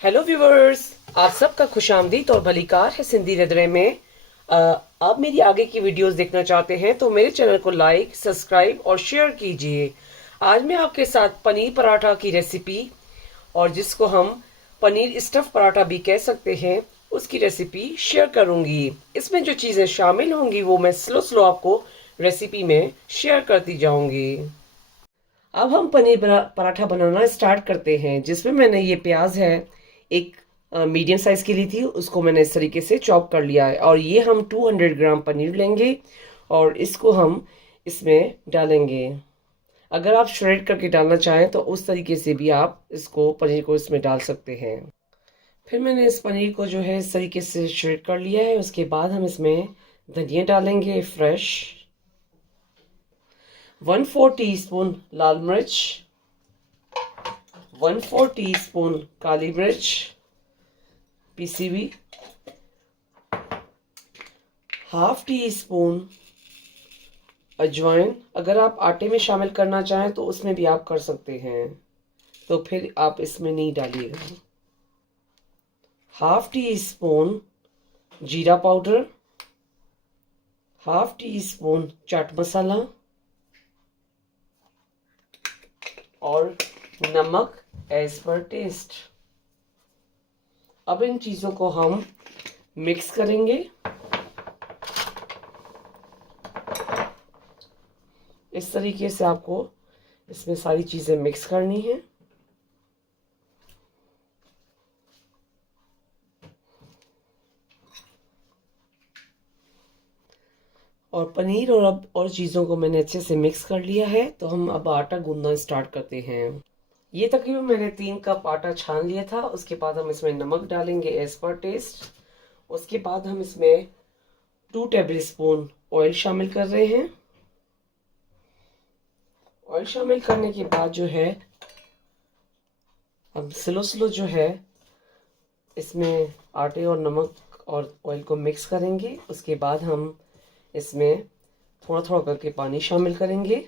Hello viewers, आप सबका खुशामदीद और भलीकार है सिंधी रदरे में। आप मेरी आगे की वीडियोस देखना चाहते हैं तो मेरे चैनल को लाइक, सब्सक्राइब और शेयर कीजिए। आज मैं आपके साथ पनीर पराठा की रेसिपी, और जिसको हम पनीर स्टफ पराठा भी कह सकते हैं, उसकी रेसिपी शेयर करूंगी। इसमें जो चीज़ें शामिल होंगी वो मैं स्लो स्लो आपको रेसिपी में शेयर करती जाऊंगी। अब हम पराठा बनाना स्टार्ट करते हैं। जिसमें मैंने ये प्याज है, एक मीडियम साइज की ली थी, उसको मैंने इस तरीके से चॉप कर लिया है। और ये हम 200 ग्राम पनीर लेंगे और इसको हम इसमें डालेंगे। अगर आप श्रेड करके डालना चाहें तो उस तरीके से भी आप इसको पनीर को इसमें डाल सकते हैं। फिर मैंने इस पनीर को जो है इस तरीके से श्रेड कर लिया है। उसके बाद हम इसमें धनिया डालेंगे फ्रेश, 1/4 टीस्पून लाल मिर्च, 1/4 टीस्पून काली मिर्च पीसी हुई, हाफ टी स्पून अजवाइन। अगर आप आटे में शामिल करना चाहें तो उसमें भी आप कर सकते हैं, तो फिर आप इसमें नहीं डालिएगा। हाफ टी स्पून जीरा powder, half tea spoon chaat masala और नमक एज पर टेस्ट। अब इन चीज़ों को हम मिक्स करेंगे। इस तरीके से आपको इसमें सारी चीज़ें मिक्स करनी है। और पनीर और चीज़ों को मैंने अच्छे से मिक्स कर लिया है, तो हम अब आटा गूंदना स्टार्ट करते हैं। ये तकरीबन मैंने 3 कप आटा छान लिया था। उसके बाद हम इसमें नमक डालेंगे एज पर टेस्ट। उसके बाद हम इसमें 2 टेबल स्पून ऑयल शामिल कर रहे हैं। ऑयल शामिल करने के बाद जो है हम स्लो स्लो जो है इसमें आटे और नमक और ऑयल को मिक्स करेंगे। उसके बाद हम इसमें थोड़ा थोड़ा करके पानी शामिल करेंगे।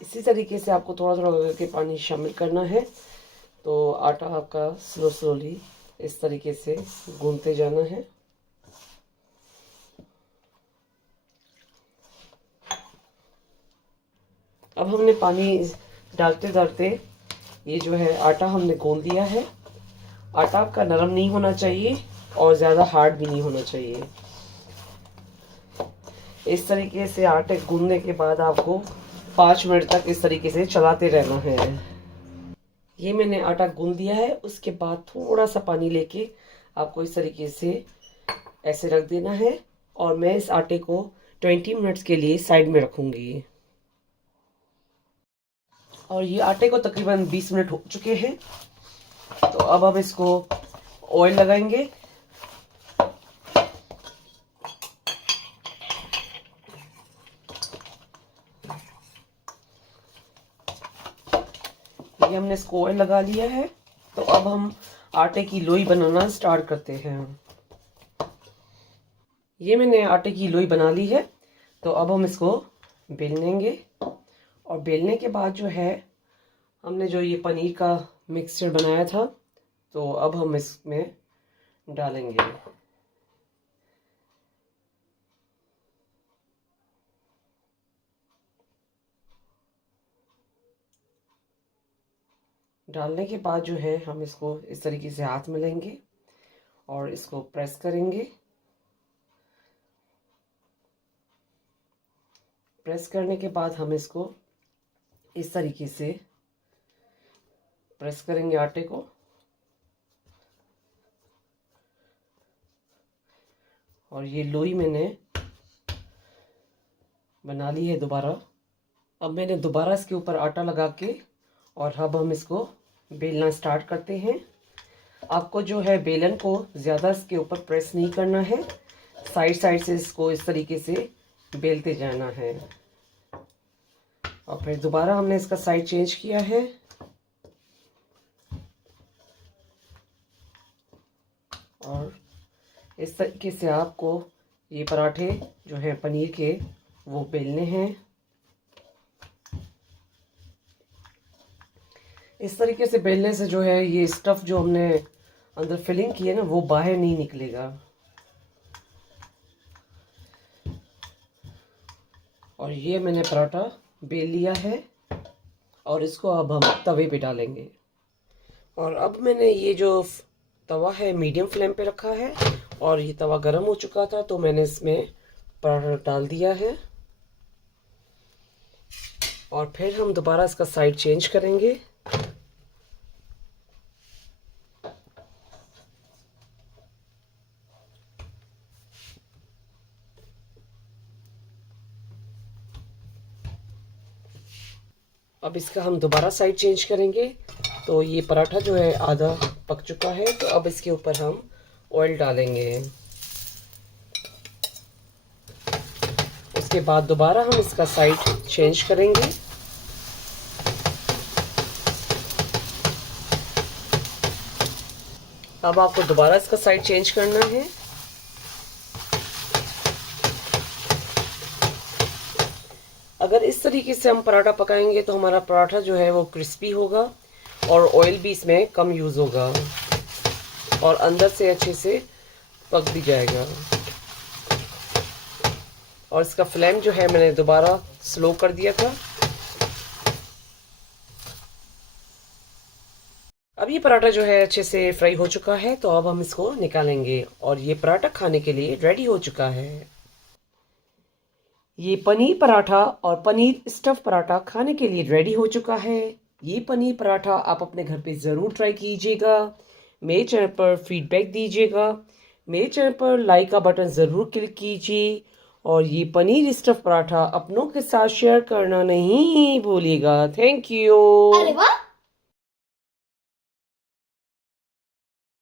इसी तरीके से आपको थोड़ा थोड़ा करके पानी शामिल करना है, तो आटा आपका स्लो स्लोली इस तरीके से गूंथते जाना है। अब हमने पानी डालते डालते ये जो है आटा हमने गूंद दिया है। आटा आपका नरम नहीं होना चाहिए और ज़्यादा हार्ड भी नहीं होना चाहिए। इस तरीके से आटे गूंदने के बाद आपको 5 मिनट तक इस तरीके से चलाते रहना है। ये मैंने आटा गूंद दिया है। उसके बाद थोड़ा सा पानी लेके आपको इस तरीके से ऐसे रख देना है, और मैं इस आटे को 20 मिनट्स के लिए साइड में रखूंगी। और ये आटे को तकरीबन 20 मिनट हो चुके हैं, तो अब हम इसको ऑयल लगाएंगे। ये हमने इसको ऑयल लगा लिया है, तो अब हम आटे की लोई बनाना स्टार्ट करते हैं। ये मैंने आटे की लोई बना ली है, तो अब हम इसको बेल लेंगे। और बेलने के बाद जो है हमने जो ये पनीर का मिक्सचर बनाया था, तो अब हम इसमें डालेंगे। डालने के बाद जो है हम इसको इस तरीके से हाथ में लेंगे और इसको प्रेस करेंगे। प्रेस करने के बाद हम इसको इस तरीके से प्रेस करेंगे आटे को। और ये लोई मैंने बना ली है दोबारा। अब मैंने दोबारा इसके ऊपर आटा लगा के, और अब हम इसको बेलना स्टार्ट करते हैं। आपको जो है बेलन को ज़्यादा इसके ऊपर प्रेस नहीं करना है, साइड साइड से इसको इस तरीके से बेलते जाना है। और फिर दोबारा हमने इसका साइड चेंज किया है, और इस तरीके से आपको ये पराठे जो हैं पनीर के वो बेलने हैं। इस तरीके से बेलने से जो है ये स्टफ़ जो हमने अंदर फिलिंग की है ना वो बाहर नहीं निकलेगा। और ये मैंने पराठा बेल लिया है और इसको अब हम तवे पे डालेंगे। और अब मैंने ये जो तवा है मीडियम फ्लेम पे रखा है और ये तवा गर्म हो चुका था तो मैंने इसमें पराठा डाल दिया है। और फिर हम दोबारा इसका साइड चेंज करेंगे। अब इसका हम दोबारा साइड चेंज करेंगे। तो ये पराठा जो है आधा पक चुका है तो अब इसके ऊपर हम ऑयल डालेंगे। उसके बाद दोबारा हम इसका साइड चेंज करेंगे। अब आपको दोबारा इसका साइड चेंज करना है। अगर इस तरीके से हम पराठा पकाएंगे तो हमारा पराठा जो है वो क्रिस्पी होगा और ऑयल भी इसमें कम यूज़ होगा और अंदर से अच्छे से पक भी जाएगा। और इसका फ्लेम जो है मैंने दोबारा स्लो कर दिया था। अब ये पराठा जो है अच्छे से फ्राई हो चुका है तो अब हम इसको निकालेंगे और ये पराठा खाने के लिए रेडी हो चुका है। ये पनीर पराठा और पनीर स्टफ पराठा खाने के लिए रेडी हो चुका है। ये पनीर पराठा आप अपने घर पे ज़रूर ट्राई कीजिएगा। मेरे चैनल पर फीडबैक दीजिएगा। मेरे चैनल पर लाइक का बटन ज़रूर क्लिक कीजिए और ये पनीर स्टफ पराठा अपनों के साथ शेयर करना नहीं भूलिएगा। Thank you. अरे वाह।